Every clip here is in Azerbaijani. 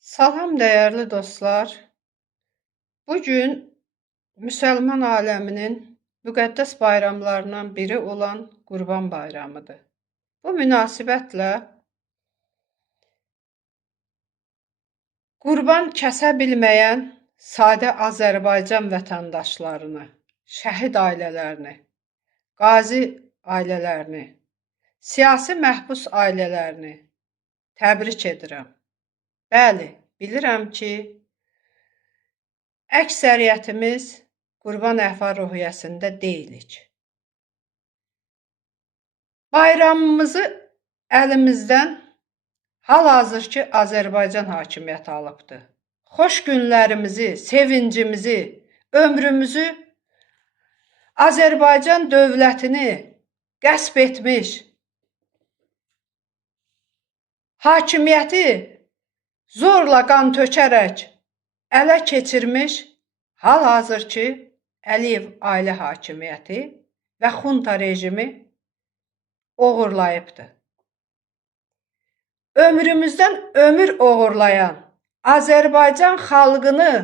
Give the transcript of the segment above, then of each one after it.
Salam dəyərli dostlar. Bugün müsəlman aləminin müqəddəs bayramlarından biri olan Qurban Bayramıdır. Bu münasibətlə qurban kəsə bilməyən sadə Azərbaycan vətəndaşlarını, şəhid ailələrini, qazi ailələrini, siyasi məhbus ailələrini təbrik edirəm. Bəli, bilirəm ki, əksəriyyətimiz Qurban Əhval ruhiyyəsində deyilik. Bayramımızı əlimizdən hal-hazırki Azərbaycan hakimiyyəti alıbdır. Xoş günlərimizi, sevincimizi, ömrümüzü Azərbaycan dövlətini qəsb etmiş, hakimiyyəti zorla qan tökərək ələ keçirmiş hal-hazırki Əliyev ailə hakimiyyəti və xunta rejimi oğurlayıbdır. Ömrümüzdən ömür oğurlayan Azərbaycan xalqını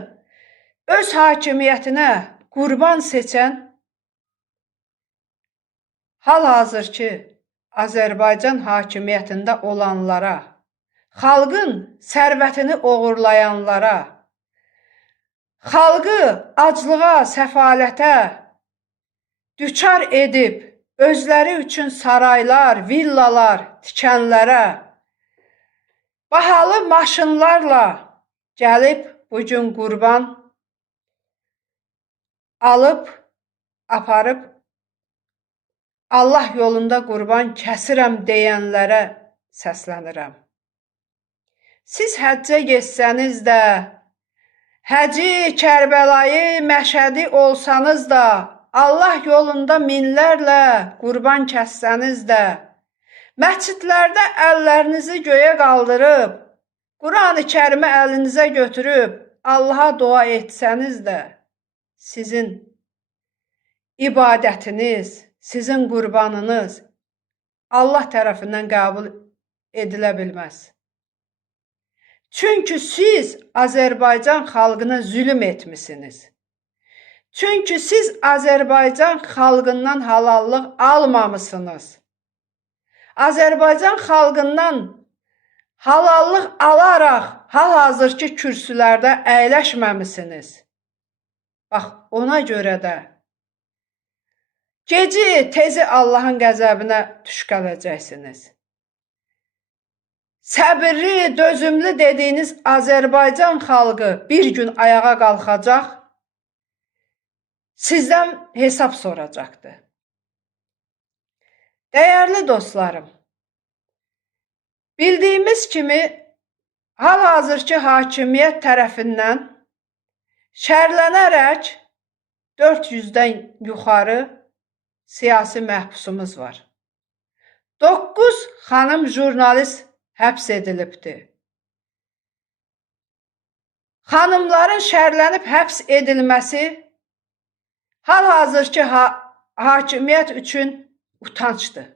öz hakimiyyətinə qurban seçən hal-hazırki Azərbaycan hakimiyyətində olanlara, xalqın sərvətini oğurlayanlara, xalqı aclığa, səfalətə düçar edib, özləri üçün saraylar, villalar tikənlərə, bahalı maşınlarla gəlib bugün qurban alıb, aparıb, Allah yolunda qurban kəsirəm deyənlərə səslənirəm. Siz həccə getsəniz də, Həci, Kərbəlayı, Məşədi olsanız da, Allah yolunda minlərlə qurban kəssəniz də, məscidlərdə əllərinizi göyə qaldırıb, Quran-ı Kərimi əlinizə götürüb, Allaha dua etsəniz də, sizin ibadətiniz, sizin qurbanınız Allah tərəfindən qəbul edilə bilməz. Çünki siz Azərbaycan xalqına zülm etmişsiniz. Çünki siz Azərbaycan xalqından halallıq almamışsınız. Azərbaycan xalqından halallıq alaraq hal-hazırki kürsülərdə əyləşməmişsiniz. Bax, ona görə də geci tezi Allahın qəzəbinə düşkələcəksiniz. Səbirli, dözümlü dediyiniz Azərbaycan xalqı bir gün ayağa qalxacaq, sizdən hesab soracaqdır. Dəyərli dostlarım, bildiyimiz kimi hal-hazırki hakimiyyət tərəfindən şərlənərək 400-dən yuxarı siyasi məhbusumuz var. 9 xanım jurnalist həbs edilibdir. Xanımların şərlənib həbs edilməsi hal-hazırki hakimiyyət üçün utancdır.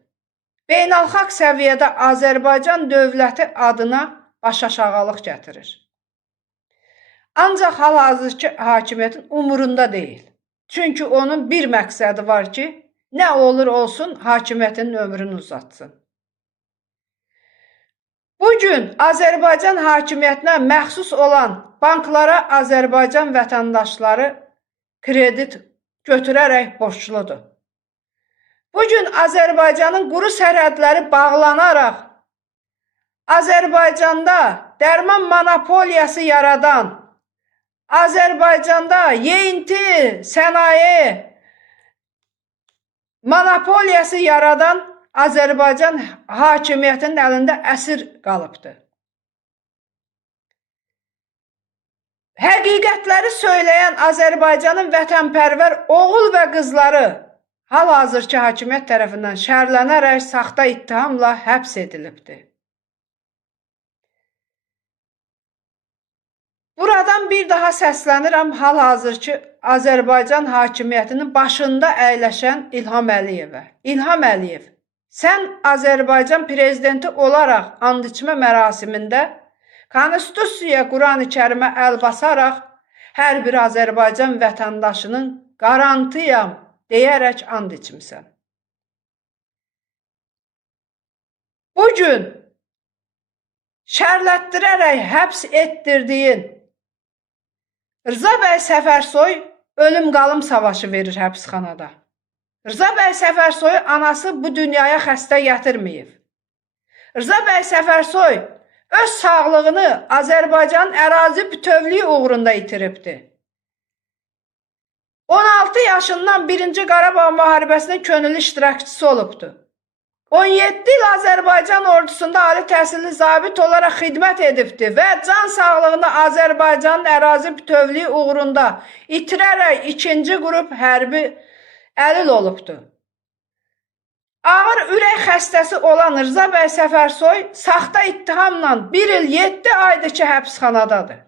Beynəlxalq səviyyədə Azərbaycan dövləti adına başaşağılıq gətirir. Ancaq hal-hazırki hakimiyyətin umurunda deyil. Çünki onun bir məqsədi var ki, nə olur olsun hakimiyyətinin ömrünü uzatsın. Bugün Azərbaycan hakimiyyətinə məxsus olan banklara Azərbaycan vətəndaşları kredit götürərək borcludur. Bugün Azərbaycanın quru sərhədləri bağlanaraq Azərbaycanda dərman monopoliyası yaradan, Azərbaycanda yeyinti, sənaye monopoliyası yaradan Azərbaycan hakimiyyətinin əlində əsir qalıbdır. Həqiqətləri söyləyən Azərbaycanın vətənpərvər oğul və qızları hal-hazırki hakimiyyət tərəfindən şərlənərək saxta ittihamla həbs edilibdir. Buradan bir daha səslənirəm hal-hazırki Azərbaycan hakimiyyətinin başında əyləşən İlham Əliyevə. İlham Əliyev, sən Azərbaycan prezidenti olaraq and içmə mərasimində Konstitusiyaya, Qurani-Kərimə əl basaraq hər bir Azərbaycan vətəndaşının qarantiyam deyərək and içmisən. Bugün şərlətdirərək həbs etdirdiyin Rza bəy Səfərsoy ölüm-qalım savaşı verir həbsxanada. Rza bəy Səfərsoy anası bu dünyaya xəstə gətirməyib. Rza bəy Səfərsoy öz sağlığını Azərbaycanın ərazi bütövlüyü uğrunda itiribdi. 16 yaşından 1-ci Qarabağ müharibəsinin könüllü iştirakçısı olubdu. 17 il Azərbaycan ordusunda ali təhsilli zabit olaraq xidmət edibdi və can sağlığını Azərbaycanın ərazi bütövlüyü uğrunda itirərək 2-ci qrup hərbi əlil olubdu. Ağır ürək xəstəsi olan Rza bəy Səfərsoy saxta ittihamla 1 il 7 aydır ki, həbsxanadadır.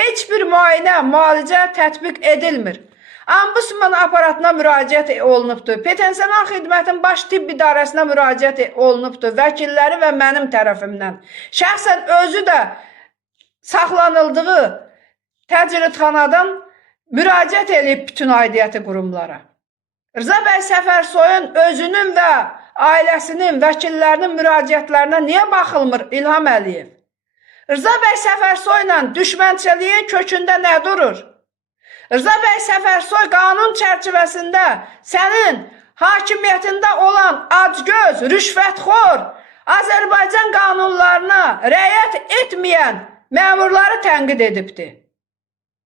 Heç bir müayinə, müalicə tətbiq edilmir. Ombudsman aparatına müraciət olunubdur. Petensional xidmətin baş tibb idarəsinə müraciət olunubdur. Vəkilləri və mənim tərəfimdən. Şəxsən özü də saxlanıldığı təcridxanadan müraciət edib bütün aidiyyəti qurumlara. Rza bəy Səfərsoyun özünün və ailəsinin, vəkillərinin müraciətlərinə niyə baxılmır İlham Əliyev? Rza bəy Səfərsoyla düşmənçiliyin kökündə nə durur? Rza bəy Səfərsoy qanun çərçivəsində sənin hakimiyyətində olan acgöz, rüşvətxor, Azərbaycan qanunlarına riayət etməyən məmurları tənqid edibdi.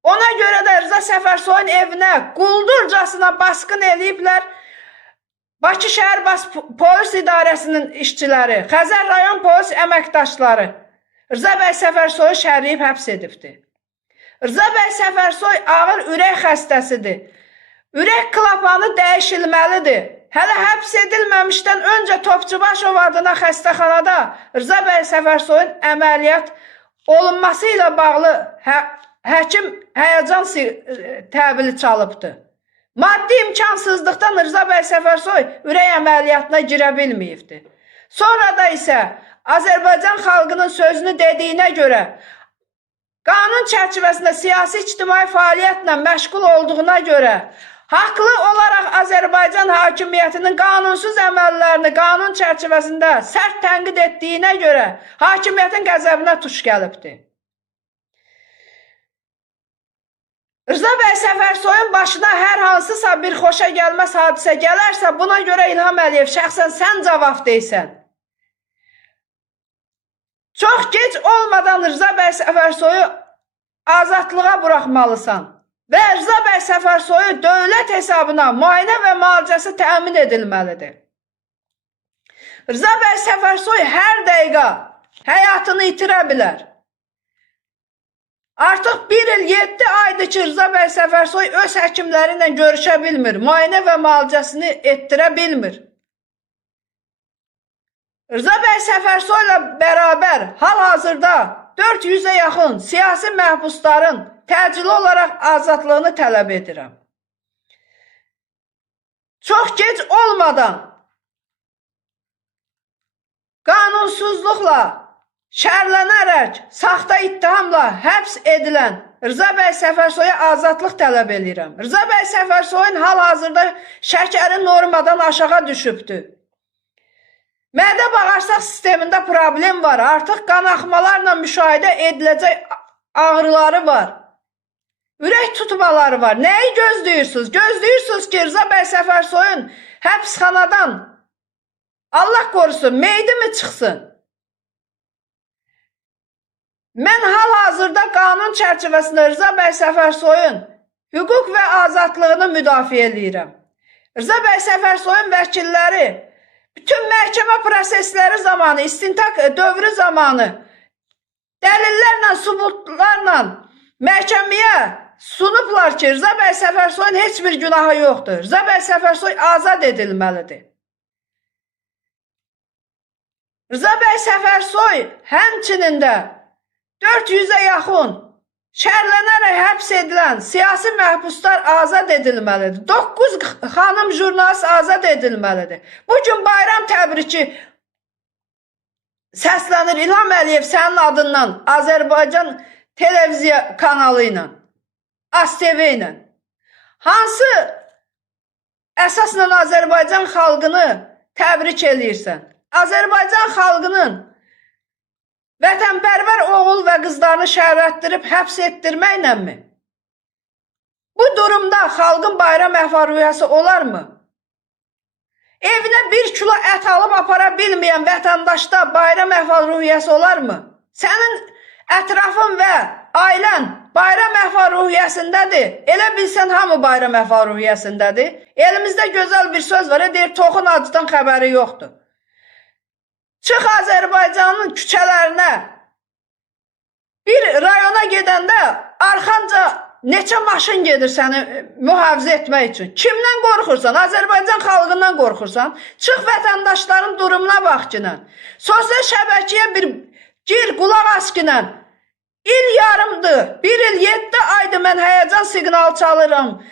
Ona görə də Rza Səfərsoyun evinə quldurcasına basqın eləyiblər Bakı şəhər polis idarəsinin işçiləri, Xəzər rayon polis əməkdaşları Rza bəy Səfərsoyu şərləyib həbs edibdi. Rza bəy Səfərsoy ağır ürək xəstəsidir. Ürək klapanı dəyişilməlidir. Hələ həbs edilməmişdən öncə Topçubaşov adına xəstəxanada Rza bəy Səfərsoyun əməliyyat olunması ilə bağlı həkim həyəcan təbili çalıbdı. Maddi imkansızlıqdan Rza bəy Səfərsoy ürək əməliyyatına girə bilməyibdi. Sonra da isə Azərbaycan xalqının sözünü dediyinə görə qanun çərçivəsində siyasi-ictimai fəaliyyətlə məşğul olduğuna görə haqlı olaraq Azərbaycan hakimiyyətinin qanunsuz əməllərini qanun çərçivəsində sərt tənqid etdiyinə görə hakimiyyətin qəzəbinə tuş gəlibdi. Rza bəy Səfərsoyun başına hər hansısa bir xoşa gəlməz hadisə gələrsə, buna görə İlham Əliyev şəxsən sən cavab deysən. Çox gec olmadan Rza bəy Səfərsoyu azadlığa buraxmalısan və Rza bəy Səfərsoyu dövlət hesabına müayinə və müalicəsi təmin edilməlidir. Rza bəy Səfərsoy hər dəqiqə həyatını itirə bilər. Artıq 1 il 7 aydır ki, Rza bəy Səfərsoy öz həkimləri ilə görüşə bilmir, müayinə və müalicəsini etdirə bilmir. Rza bəy Səfərsoy ilə bərabər hal-hazırda 400-ə yaxın siyasi məhbusların təcili olaraq azadlığını tələb edirəm. Çox gec olmadan qanunsuzluqla, şərlənərək, saxta ittihamla həbs edilən Rza bəy Səfərsoya azadlıq tələb edirəm. Rza bəy Səfərsoyun hal-hazırda şəkəri normadan aşağı düşübdür. Mədə-bağırsaq sistemində problem var. Artıq qanaxmalarla müşahidə ediləcək ağrıları var. Ürək tutmaları var. Nəyi gözləyirsiniz? Gözləyirsiniz ki, Rza bəy Səfərsoyun həbsxanadan Allah qorusun, meydi mi çıxsın? Mən hal-hazırda qanun çərçivəsində Rza bəy Səfərsoyun hüquq və azadlığını müdafiə edirəm. Rza bəy Səfərsoyun vəkilləri bütün məhkəmə prosesləri zamanı, istintaq dövrü zamanı dəlillərlə, sübutlarla məhkəməyə sunublar ki, Rza bəy Səfərsoyun heç bir günahı yoxdur. Rza bəy Səfərsoy azad edilməlidir. Rza bəy Səfərsoy həmçinin də 400-ə yaxın şərlənərək həbs edilən siyasi məhbuslar azad edilməlidir. 9 xanım jurnalist azad edilməlidir. Bugün bayram təbriki səslənir İlham Əliyev sənin adından Azərbaycan televiziya kanalı ilə, ASTV ilə. Hansı əsasla Azərbaycan xalqını təbrik eləyirsən? Azərbaycan xalqının vətənpərvər oğul və qızlarını şəhərlətdirib həbs etdirməklə mi? Bu durumda xalqın bayram əhval-ruhiyyəsi olarmı? Evinə 1 kilo ət alıb apara bilməyən vətəndaşda bayram əhval-ruhiyyəsi olarmı? Sənin ətrafın və ailən bayram əhval-ruhiyyəsindədir. Elə bilsən hamı bayram əhval-ruhiyyəsindədir. Elimizdə gözəl bir söz var, deyir, toxun acıdan xəbəri yoxdur. Çıx Azərbaycanın küçələrinə, bir rayona gedəndə arxanca neçə maşın gedir səni mühafizə etmək üçün. Kimdən qorxursan? Azərbaycan xalqından qorxursan. Çıx vətəndaşların durumuna bax ki. Sosial şəbəkəyə bir gir, qulaq as ki. İl yarımdır, 1 il 7 aydır mən həyəcan siqnal çalırım.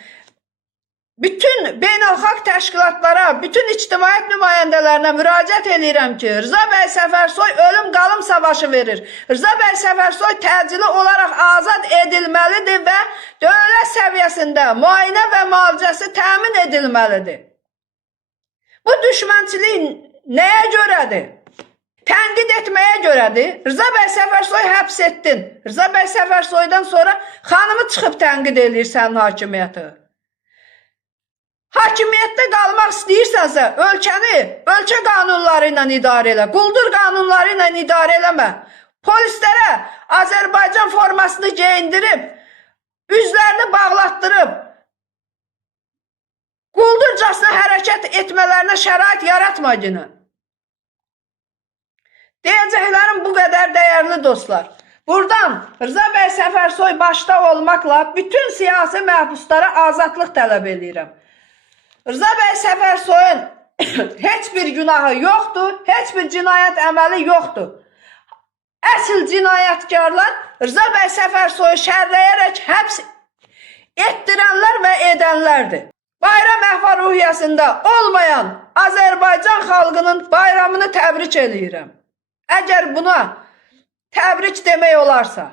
Bütün beynəlxalq təşkilatlara, bütün ictimaiyyət nümayəndələrinə müraciət edirəm ki, Rza bəy Səfərsoy ölüm qalım savaşı verir. Rza bəy Səfərsoy təcili olaraq azad edilməlidir və dövlət səviyyəsində müayinə və müalicəsi təmin edilməlidir. Bu düşmənçilik nəyə görədir? Tənqid etməyə görədir. Rza bəy Səfərsoy həbs etdin. Rza bəy Səfərsoydan sonra xanımı çıxıb tənqid edir sənin hakimiyyəti. Hakimiyyətdə qalmaq istəyirsənsə, ölkəni ölkə qanunları ilə idarə elə, quldur qanunları ilə idarə eləmə. Polislərə Azərbaycan formasını geyindirib, üzlərini bağlatdırıb, quldurcasına hərəkət etmələrinə şərait yaratma günü. Deyəcəklərim bu qədər dəyərli dostlar. Buradan Rza bəy Səfərsoy başda olmaqla bütün siyasi məhbuslara azadlıq tələb edirəm. Rza bəy Səfərsoyun heç bir günahı yoxdur, heç bir cinayət əməli yoxdur. Əsl cinayətkarlar Rza bəy Səfərsoyu şərləyərək həbs etdirənlər və edənlərdir. Bayram əhval-ruhiyyəsində olmayan Azərbaycan xalqının bayramını təbrik edirəm. Əgər buna təbrik demək olarsa.